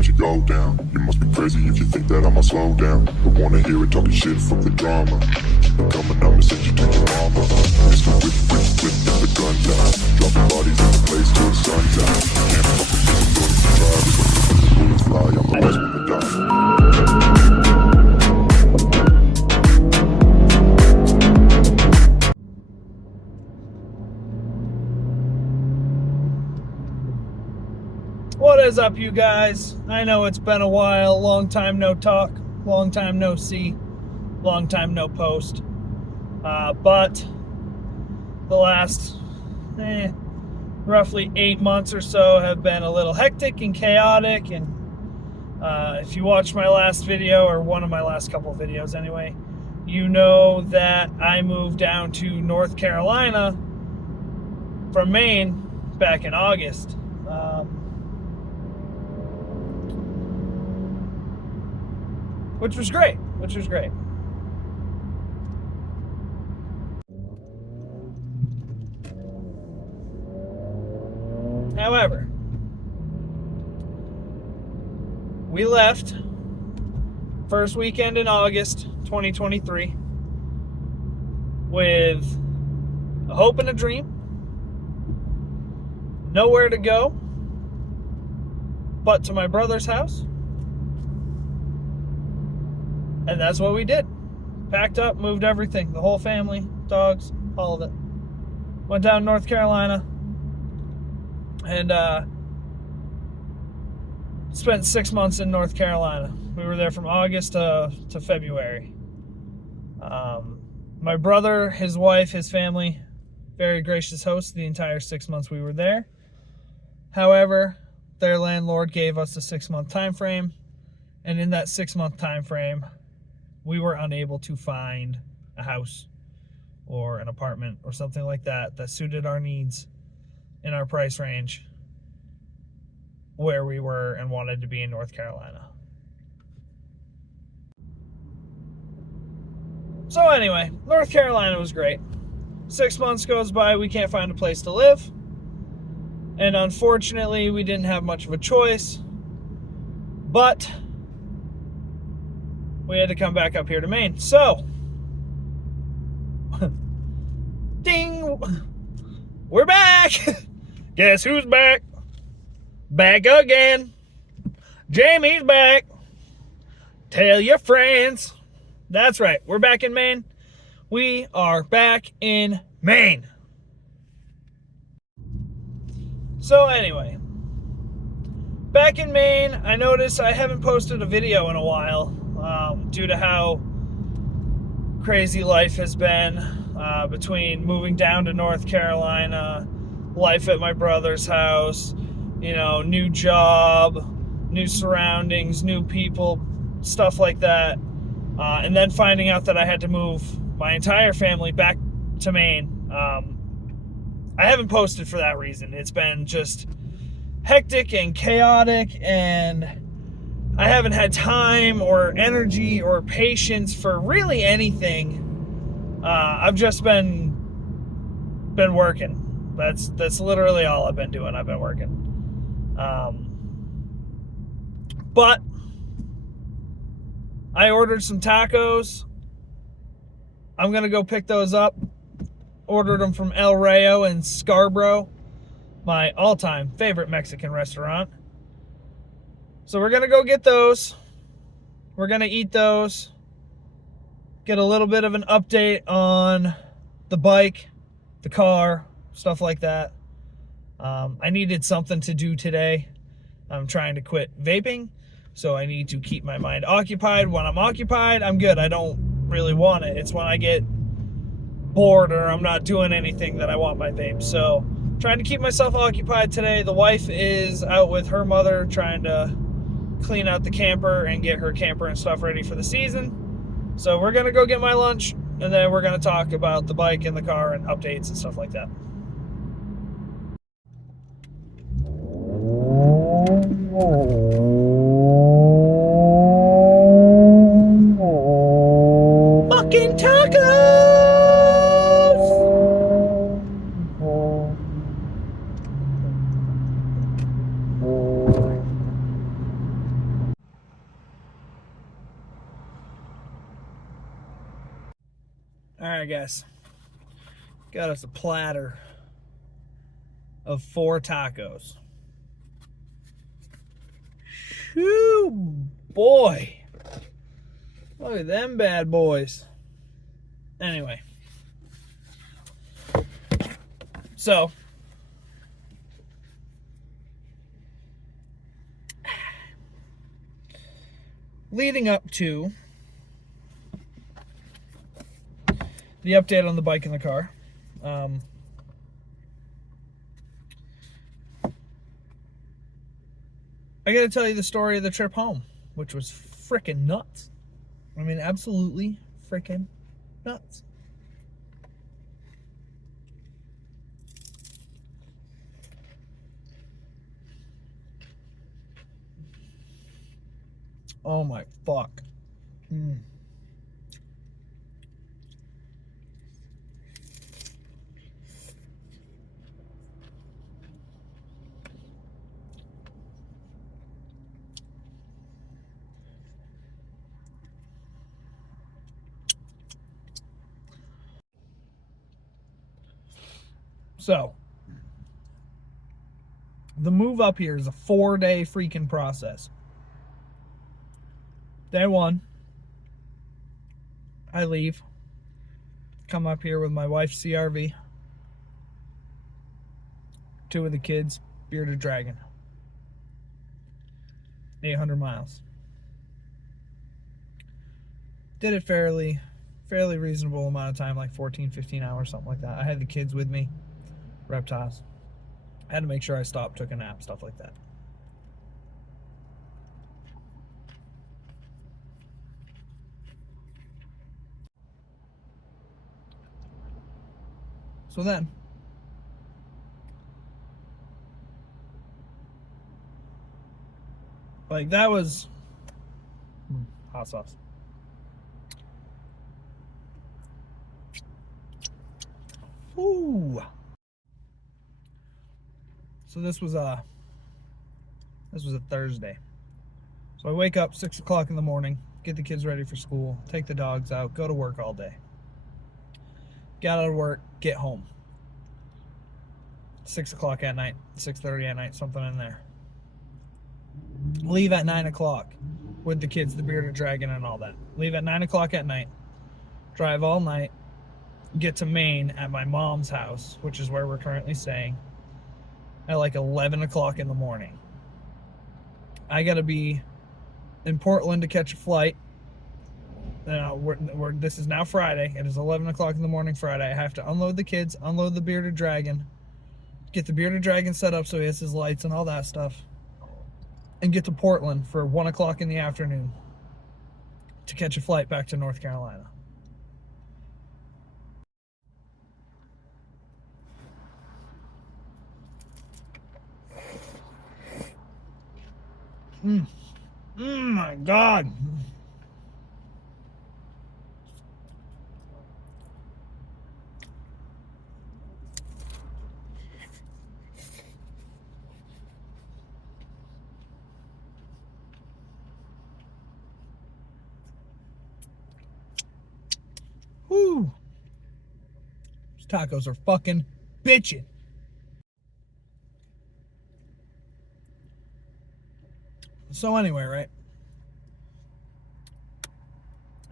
once you go down. You must be crazy if you think that I'ma slow down. But wanna hear it talking shit from the drama. Keep it coming, I'ma send you to your mama. Mr. Whip, whip, whip, get the gun down. Dropping bodies in the place till the sun's out. Can't fucking miss it, don't even try. When the bullets fly, I'm the last one to die. What is up, you guys? I know it's been a while, long time no talk, long time no see, long time no post. But the last roughly 8 months or so have been a little hectic and chaotic. And if you watched my last video, or one of my last couple videos anyway, you know that I moved down to North Carolina from Maine back in August. Which was great. However, we left first weekend in August 2023 with a hope and a dream, nowhere to go but to my brother's house. And that's what we did. Packed up, moved everything, the whole family, dogs, all of it. Went down to North Carolina and spent 6 months in North Carolina. We were there from August to February. My brother, his wife, his family, very gracious host the entire 6 months we were there. However, their landlord gave us a 6-month time frame, and in that 6-month time frame, we were unable to find a house or an apartment or something like that that suited our needs in our price range where we were and wanted to be in North Carolina. So anyway, North Carolina was great. 6 months goes by, we can't find a place to live. And unfortunately, we didn't have much of a choice. But we had to come back up here to Maine. So, ding, we're back. Guess who's back? Back again. Jamie's back. Tell your friends. That's right, we're back in Maine. We are back in Maine. So anyway, back in Maine, I noticed I haven't posted a video in a while. Due to how crazy life has been between moving down to North Carolina, life at my brother's house, new job, new surroundings, new people, stuff like that. And then finding out that I had to move my entire family back to Maine. I haven't posted for that reason. It's been just hectic and chaotic, and I haven't had time or energy or patience for really anything. I've just been working. That's literally all I've been doing. I've been working. But I ordered some tacos. I'm gonna go pick those up. Ordered them from El Rayo in Scarborough, my all-time favorite Mexican restaurant. So we're going to go get those. We're going to eat those. Get a little bit of an update on the bike, the car, stuff like that. I needed something to do today. I'm trying to quit vaping, so I need to keep my mind occupied. When I'm occupied, I'm good. I don't really want it. It's when I get bored or I'm not doing anything that I want my vape. So trying to keep myself occupied today. The wife is out with her mother trying to clean out the camper and get her camper and stuff ready for the season. So we're gonna go get my lunch, and then we're gonna talk about the bike and the car and updates and stuff like that. Fucking tacos! Alright, guys. Got us a platter of 4 tacos. Shoo, boy. Look at them bad boys. Anyway. So, leading up to the update on the bike and the car, I gotta tell you the story of the trip home, which was freaking nuts. I mean, absolutely freaking nuts. Oh my fuck. So, the move up here is a 4-day freaking process. Day 1, I leave, come up here with my wife's CRV, 2 of the kids, bearded dragon, 800 miles. Did it fairly reasonable amount of time, like 14, 15 hours, something like that. I had the kids with me, reptiles. I had to make sure I stopped, took a nap, stuff like that. So then, like, that was hot sauce. Ooh. So this was a Thursday. So I wake up 6 o'clock in the morning, get the kids ready for school, take the dogs out, go to work all day. Get out of work, get home. 6 o'clock at night, 6:30 at night, something in there. Leave at 9 o'clock with the kids, the bearded dragon and all that. Leave at 9 o'clock at night, drive all night, get to Maine at my mom's house, which is where we're currently staying, at like 11 o'clock in the morning. I gotta be in Portland to catch a flight. This is now Friday. It is 11 o'clock in the morning Friday. I have to unload the kids, unload the bearded dragon, get the bearded dragon set up so he has his lights and all that stuff, and get to Portland for 1 o'clock in the afternoon to catch a flight back to North Carolina. My God. Whew. These tacos are fucking bitchin'. So anyway, right?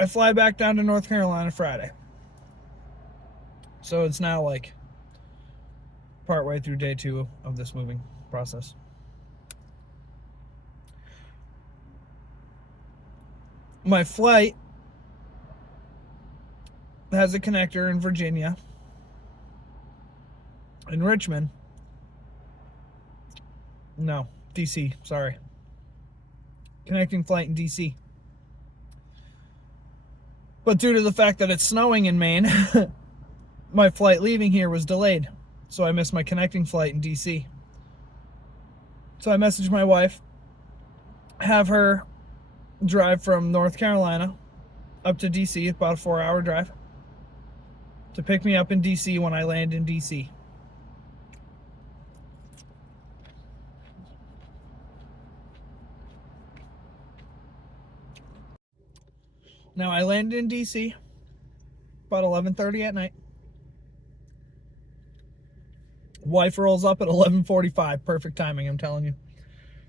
I fly back down to North Carolina Friday. So it's now like partway through day 2 of this moving process. My flight has a connector in Virginia, in Richmond. No, DC, sorry. Connecting flight in DC. But due to the fact that it's snowing in Maine, my flight leaving here was delayed. So I missed my connecting flight in DC. So I messaged my wife, have her drive from North Carolina up to DC, about a 4-hour drive, to pick me up in DC when I land in DC. Now I landed in DC. about 11:30 at night. Wife rolls up at 11:45. Perfect timing, I'm telling you.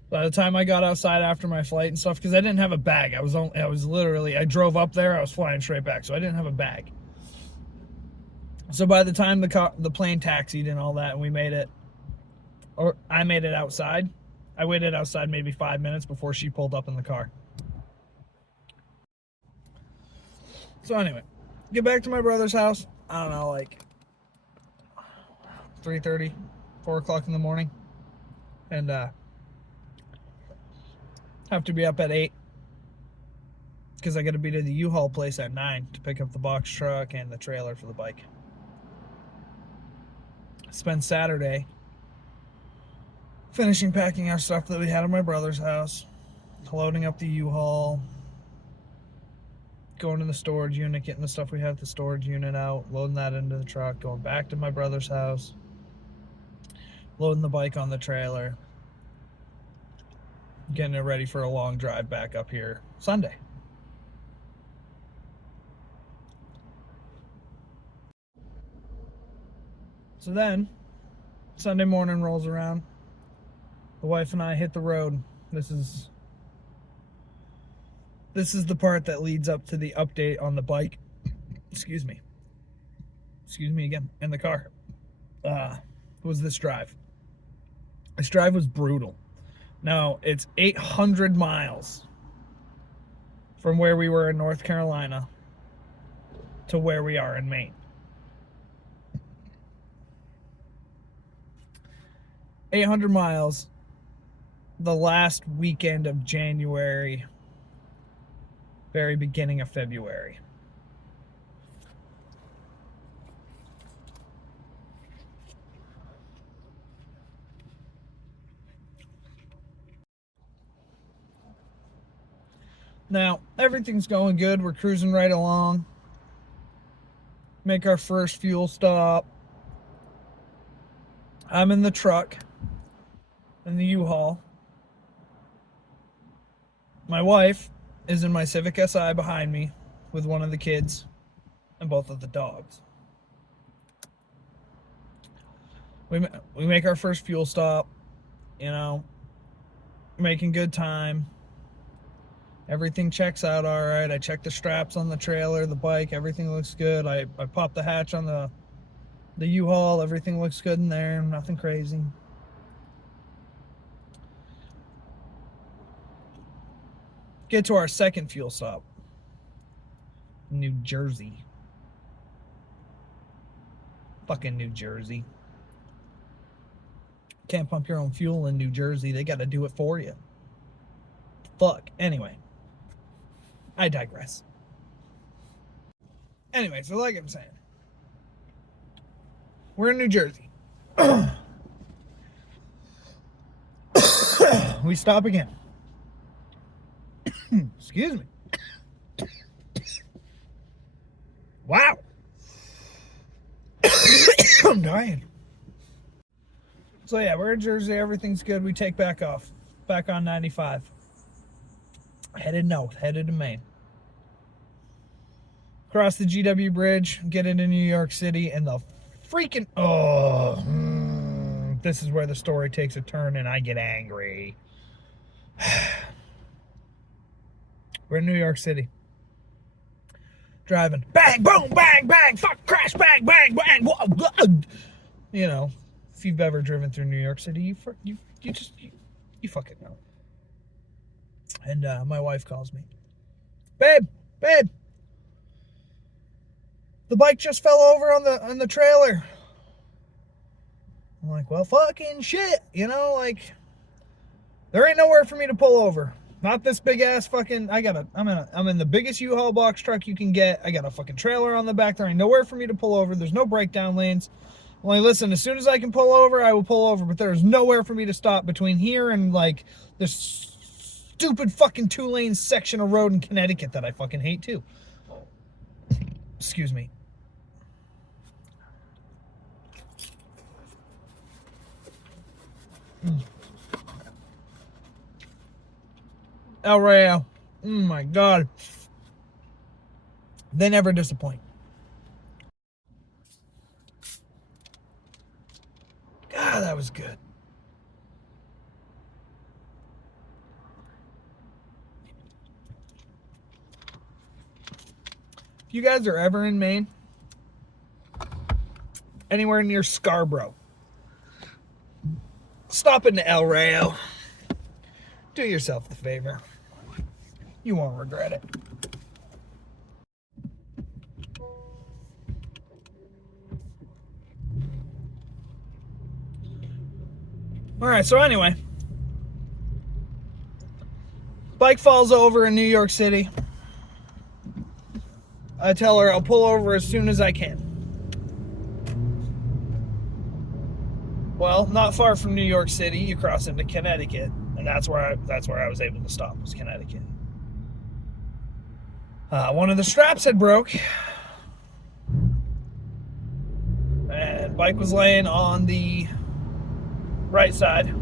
By the time I got outside after my flight and stuff, because I didn't have a bag. I drove up there, I was flying straight back, so I didn't have a bag. So by the time the plane taxied and all that, and we made it, or I made it outside, I waited outside maybe 5 minutes before she pulled up in the car. So anyway, get back to my brother's house. I don't know, like 3:30, 4 o'clock in the morning. And have to be up at 8 because I got to be to the U-Haul place at 9 to pick up the box truck and the trailer for the bike. Spend Saturday finishing packing our stuff that we had at my brother's house, loading up the U-Haul, going to the storage unit, getting the stuff we had at the storage unit out, loading that into the truck, going back to my brother's house, loading the bike on the trailer, getting it ready for a long drive back up here Sunday. So then, Sunday morning rolls around. The wife and I hit the road. This is the part that leads up to the update on the bike. Excuse me again. In the car. Was this drive. This drive was brutal. Now, it's 800 miles from where we were in North Carolina to where we are in Maine. 800 miles the last weekend of January, very beginning of February. Now, everything's going good. We're cruising right along. Make our first fuel stop. I'm in the truck, in the U-Haul. My wife is in my Civic Si behind me with one of the kids and both of the dogs. We make our first fuel stop, making good time. Everything checks out all right. I check the straps on the trailer, the bike, everything looks good. I pop the hatch on the U-Haul, everything looks good in there, nothing crazy. Get to our second fuel stop, New Jersey. Fucking New Jersey. Can't pump your own fuel in New Jersey. They got to do it for you. Fuck. Anyway, I digress. Anyway, so like I'm saying, we're in New Jersey. We stop again. Excuse me. Wow. I'm dying. So yeah, we're in Jersey. Everything's good. We take back off. Back on 95. Headed north. Headed to Maine. Cross the GW Bridge. Get into New York City. And the freaking... this is where the story takes a turn and I get angry. We're in New York City. Driving. Bang, boom, bang, bang, fuck, crash, bang, bang, bang. If you've ever driven through New York City, you fucking know. And my wife calls me. Babe, the bike just fell over on the trailer. I'm like, well, fucking shit, there ain't nowhere for me to pull over. Not this big ass fucking, I'm in the biggest U-Haul box truck you can get. I got a fucking trailer on the back. There ain't nowhere for me to pull over. There's no breakdown lanes. I'm like, listen, as soon as I can pull over, I will pull over, but there's nowhere for me to stop between here and this stupid fucking 2-lane section of road in Connecticut that I fucking hate too. Excuse me. El Rayo. Oh my God. They never disappoint. God, that was good. If you guys are ever in Maine, anywhere near Scarborough, stop into El Rayo. Do yourself the favor. You won't regret it. All right, so anyway, bike falls over in New York City. I tell her I'll pull over as soon as I can. Well, not far from New York City, you cross into Connecticut, and that's where I was able to stop, was Connecticut. One of the straps had broke, and bike was laying on the right side.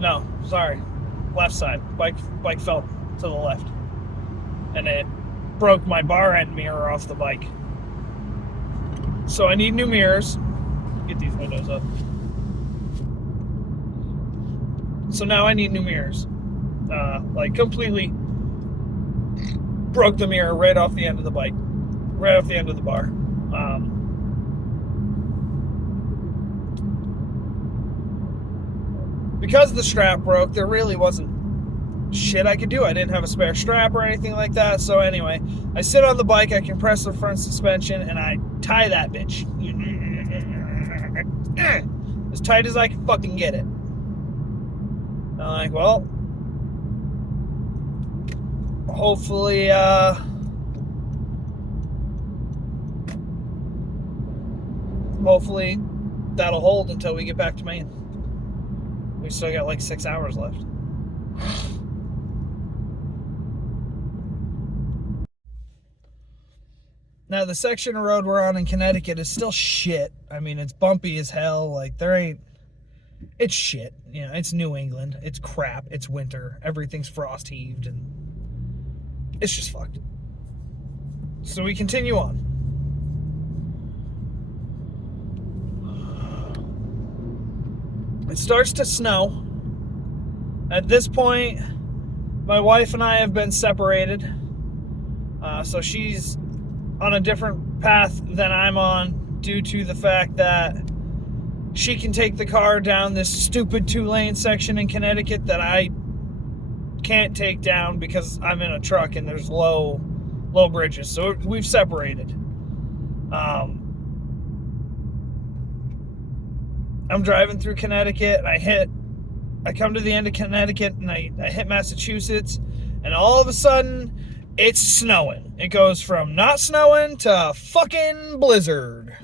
No, sorry, left side. Bike fell to the left, and it broke my bar end mirror off the bike. So I need new mirrors. Get these windows up. So now I need new mirrors. Like completely broke the mirror right off the end of the bike, right off the end of the bar. Because the strap broke, there really wasn't shit I could do. I didn't have a spare strap or anything like that. So anyway, I sit on the bike, I compress the front suspension, and I tie that bitch as tight as I can fucking get it. I'm like, well, hopefully that'll hold until we get back to Maine. We still got like 6 hours left. Now, the section of road we're on in Connecticut is still shit. I mean, it's bumpy as hell. Like, it's shit. You know, it's New England. It's crap. It's winter. Everything's frost heaved, and it's just fucked. So we continue on. It starts to snow. At this point, my wife and I have been separated. So she's on a different path than I'm on due to the fact that she can take the car down this stupid 2-lane section in Connecticut that I can't take down because I'm in a truck and there's low bridges. So we've separated. I'm driving through Connecticut, and I come to the end of Connecticut, and I hit Massachusetts, and all of a sudden, it's snowing. It goes from not snowing to fucking blizzard.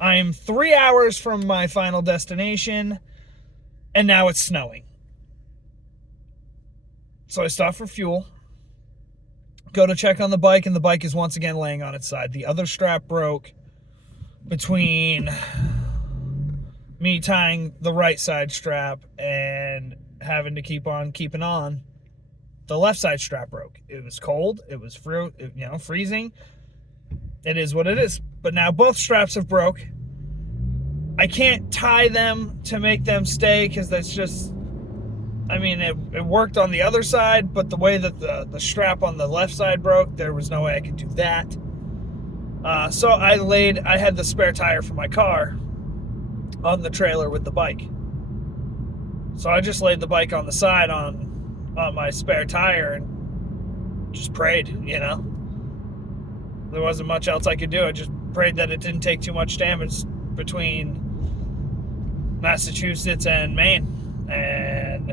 I'm 3 hours from my final destination, and now it's snowing. So I stop for fuel, go to check on the bike, and the bike is once again laying on its side. The other strap broke between me tying the right side strap and having to keep on keeping on. The left side strap broke. It was cold. It was freezing. It is what it is. But now both straps have broke. I can't tie them to make them stay because that's just, I mean, it worked on the other side, but the way that the strap on the left side broke, there was no way I could do that. So I had the spare tire for my car on the trailer with the bike. So I just laid the bike on the side on my spare tire and just prayed, you know. There wasn't much else I could do. I just prayed that it didn't take too much damage between Massachusetts and Maine. And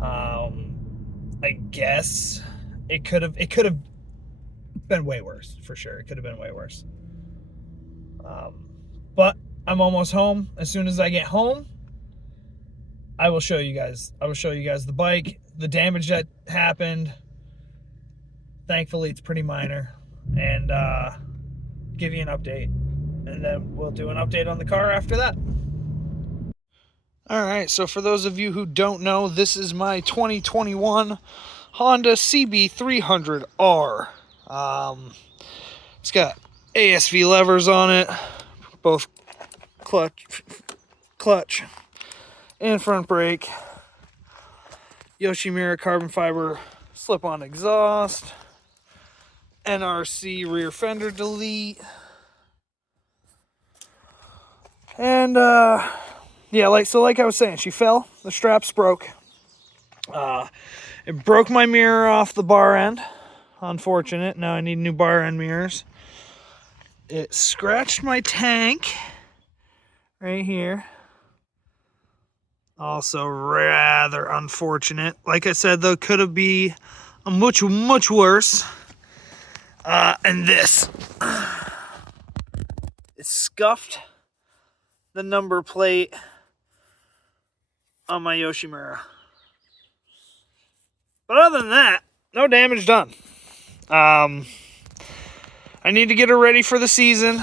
I guess it could have been way worse, for sure. It could have been way worse. But I'm almost home. As soon as I get home, I will show you guys the bike, the damage that happened. Thankfully, it's pretty minor, and give you an update. And then we'll do an update on the car after that. All right, so for those of you who don't know, this is my 2021 Honda CB300R. It's got ASV levers on it, both clutch and front brake. Yoshimura carbon fiber slip-on exhaust. NRC rear fender delete. And yeah, like I was saying, she fell. The straps broke. It broke my mirror off the bar end. Unfortunate. Now I need new bar end mirrors. It scratched my tank right here. Also rather unfortunate. Like I said, though, could have been much worse. And this. It scuffed the number plate on my Yoshimura. But other than that, no damage done. I need to get her ready for the season.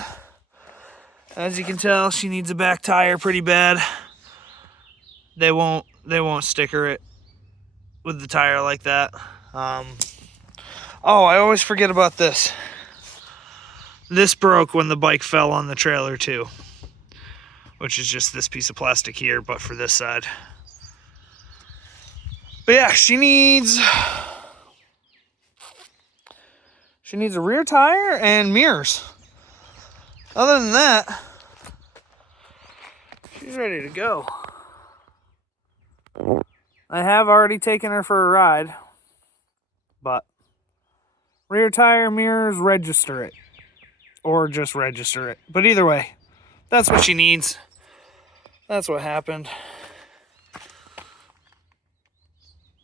As you can tell, she needs a back tire pretty bad. They won't sticker it with the tire like that. Oh, I always forget about this. This broke when the bike fell on the trailer too, which is just this piece of plastic here, but for this side. But yeah, she needs a rear tire and mirrors. Other than that, she's ready to go. I have already taken her for a ride, but rear tire, mirrors, register it. Or just register it. But either way, that's what she needs. That's what happened.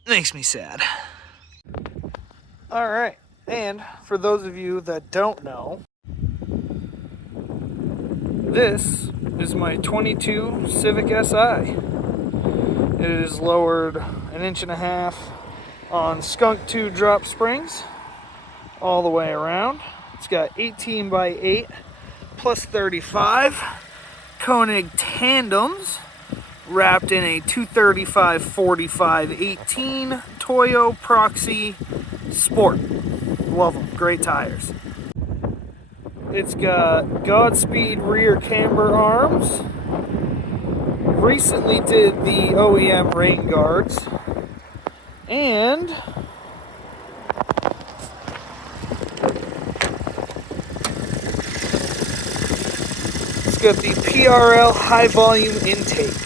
Makes me sad. Alright, and for those of you that don't know, this is my 22 Civic SI. It is lowered 1.5 inches on Skunk 2 drop springs all the way around. It's got 18 by 8 plus 35 Koenig tandems wrapped in a 235/45/18 Toyo Proxy Sport. Love them, great tires. It's got Godspeed rear camber arms. Recently did the OEM rain guards, and it's got the PRL high volume intake.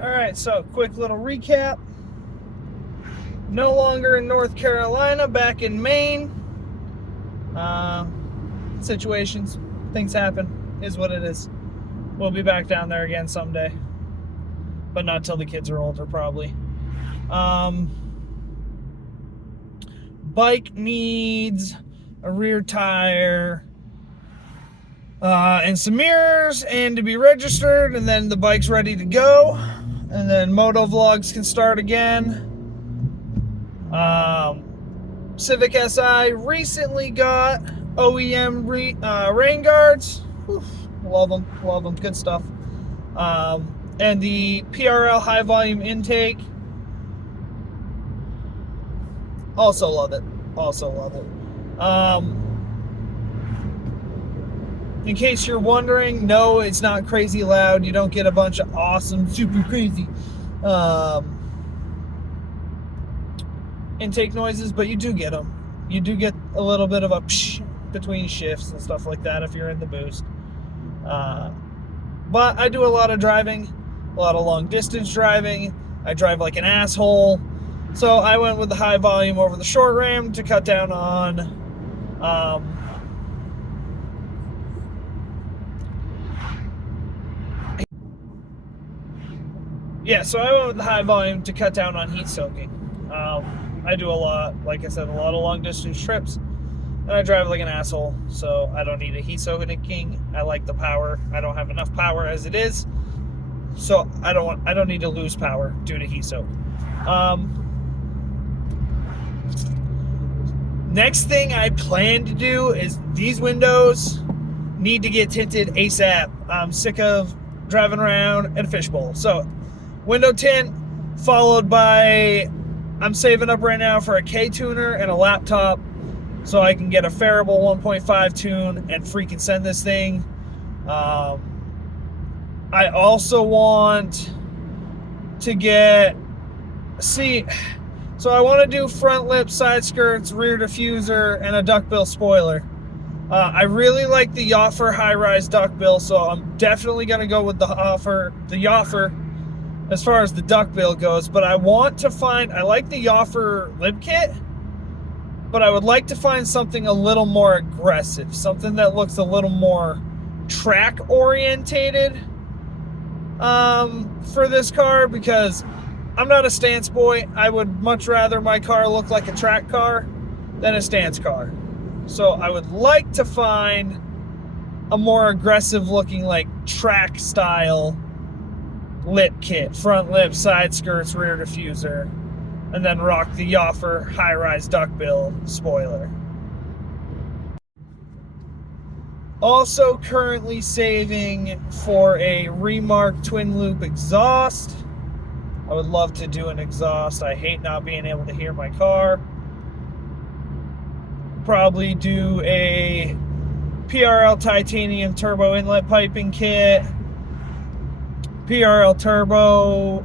Alright, so quick little recap. No longer in North Carolina, back in Maine. Situations, things happen, is what it is. We'll be back down there again someday, but not till the kids are older, probably. Bike needs a rear tire and some mirrors and to be registered, and then the bike's ready to go, and then moto vlogs can start again. Civic Si recently got OEM rain guards. Oof, love them, good stuff. And the PRL high volume intake, also love it. In case you're wondering, no, it's not crazy loud. You don't get a bunch of awesome, super crazy intake noises, but you do get them. You do get a little bit of a psh between shifts and stuff like that if you're in the boost. But I do a lot of driving, a lot of long distance driving. I drive like an asshole. So I went with the high volume over the short ram to cut down on so I went with the high volume to cut down on heat soaking. I do a lot, like I said, a lot of long distance trips, and I drive like an asshole, so I don't need a heat soaking. I like the power. I don't have enough power as it is, so I don't need to lose power due to heat soak. Next thing I plan to do is these windows need to get tinted ASAP. I'm sick of driving around in a fishbowl. So window tint followed by I'm saving up right now for a K-tuner and a laptop so I can get a Faribault 1.5 tune and freaking send this thing. I also want to get, so I want to do front lip, side skirts, rear diffuser, and a duckbill spoiler. I really like the Yoffer high-rise duckbill, so I'm definitely going to go with the Yoffer as far as the duckbill goes. But I want to find, I like the Yoffer lip kit, but I would like to find something a little more aggressive, something that looks a little more track-orientated for this car, because I'm not a stance boy. I would much rather my car look like a track car than a stance car. So I would like to find a more aggressive looking, like, track style lip kit. Front lip, side skirts, rear diffuser. And then rock the Yoffer high-rise duckbill spoiler. Also currently saving for a Remark twin loop exhaust. I would love to do an exhaust. I hate not being able to hear my car. Probably do a PRL titanium turbo inlet piping kit. PRL turbo,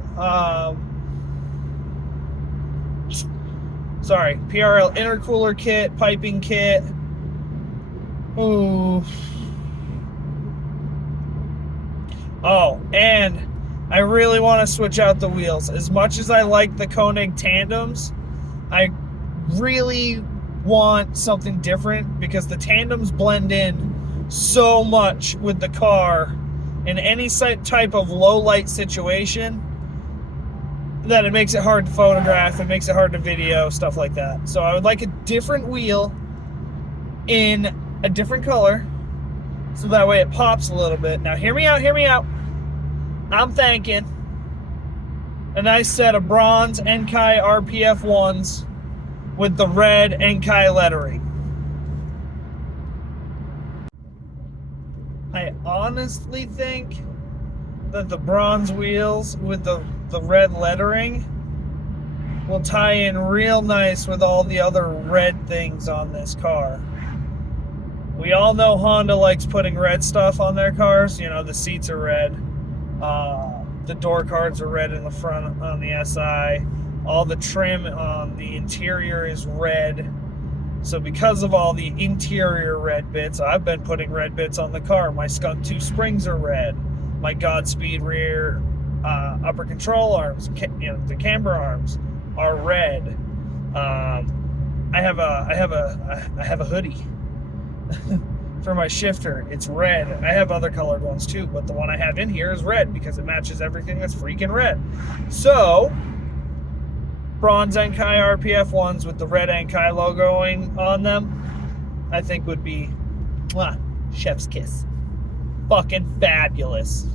PRL intercooler kit, piping kit. Ooh. Oh, and I really want to switch out the wheels. As much as I like the Koenig tandems, I really want something different, because the tandems blend in so much with the car in any type of low light situation that it makes it hard to photograph, it makes it hard to video, stuff like that. So I would like a different wheel in a different color, so that way it pops a little bit. Now hear me out. I'm thinking a nice set of bronze Enkai RPF 1s with the red Enkai lettering. I honestly think that the bronze wheels with the red lettering will tie in real nice with all the other red things on this car. We all know Honda likes putting red stuff on their cars. You know, the seats are red. The door cards are red in the front on the SI. All the trim on the interior is red. So because of all the interior red bits, I've been putting red bits on the car. My Skunk 2 springs are red. My Godspeed rear upper control arms, the camber arms, are red. I have a hoodie for my shifter. It's red. I have other colored ones too, but the one I have in here is red because it matches everything that's freaking red. So bronze Enkai RPF 1s with the red Enkai logoing on them, I think would be chef's kiss. Fucking fabulous.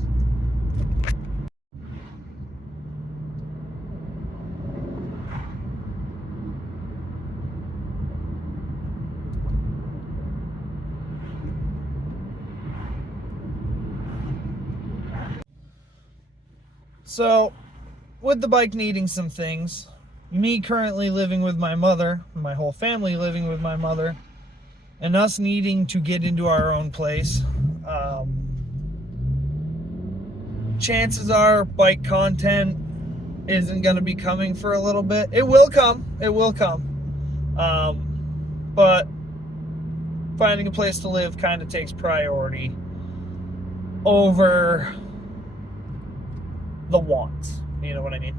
So, with the bike needing some things, me currently living with my mother, my whole family living with my mother, and us needing to get into our own place, chances are bike content isn't going to be coming for a little bit. It will come. But finding a place to live kind of takes priority over the wants. You know what I mean?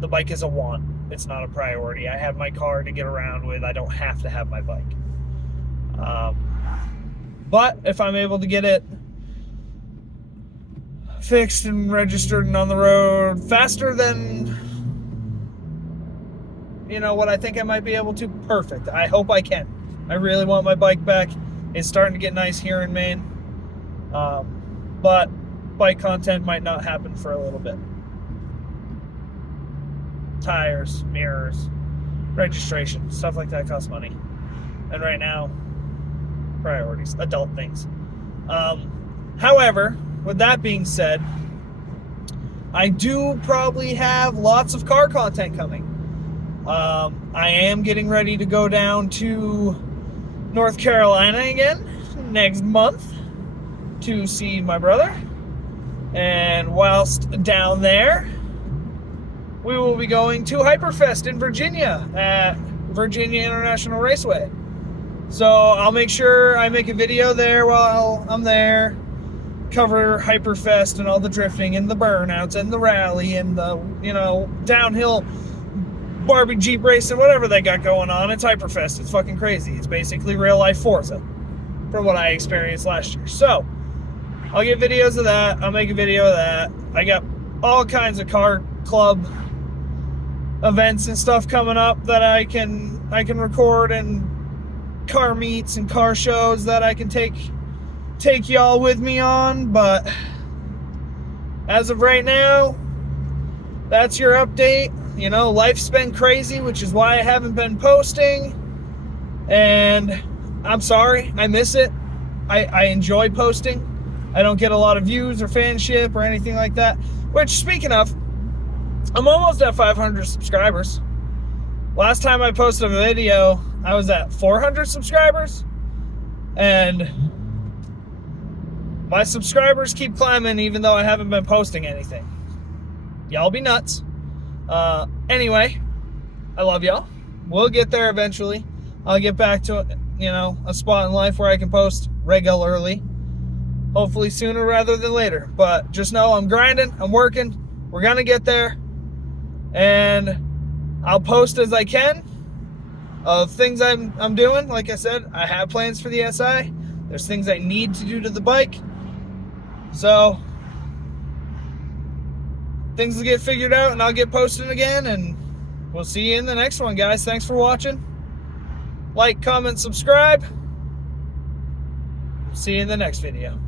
The bike is a want. It's not a priority. I have my car to get around with. I don't have to have my bike. But if I'm able to get it fixed and registered and on the road faster than, what I think I might be able to, perfect. I hope I can. I really want my bike back. It's starting to get nice here in Maine. But bike content might not happen for a little bit. Tires, mirrors, registration, stuff like that costs money. And right now, priorities, adult things. However, with that being said, I do probably have lots of car content coming. I am getting ready to go down to North Carolina again next month to see my brother. And whilst down there, we will be going to HYPERFEST in Virginia at Virginia International Raceway. So I'll make sure I make a video there while I'm there, cover HYPERFEST and all the drifting and the burnouts and the rally and the, downhill Barbie Jeep racing, whatever they got going on. It's HYPERFEST. It's fucking crazy. It's basically real life Forza from what I experienced last year. So I'll get videos of that. I'll make a video of that. I got all kinds of car club events and stuff coming up that I can record, and car meets and car shows that I can take y'all with me on. But as of right now, that's your update. Life's been crazy, which is why I haven't been posting, and I'm sorry. I miss it. I enjoy posting. I don't get a lot of views or fanship or anything like that, which, speaking of, I'm almost at 500 subscribers. Last time I posted a video, I was at 400 subscribers, and my subscribers keep climbing even though I haven't been posting anything. Y'all be nuts. Anyway, I love y'all. We'll get there eventually. I'll get back to, a spot in life where I can post regularly. Hopefully sooner rather than later. But just know I'm grinding, I'm working. We're going to get there. And I'll post as I can of things I'm doing. Like I said, I have plans for the SI. There's things I need to do to the bike. So things will get figured out and I'll get posted again, and we'll see you in the next one, guys. Thanks for watching. Like, comment, subscribe. See you in the next video.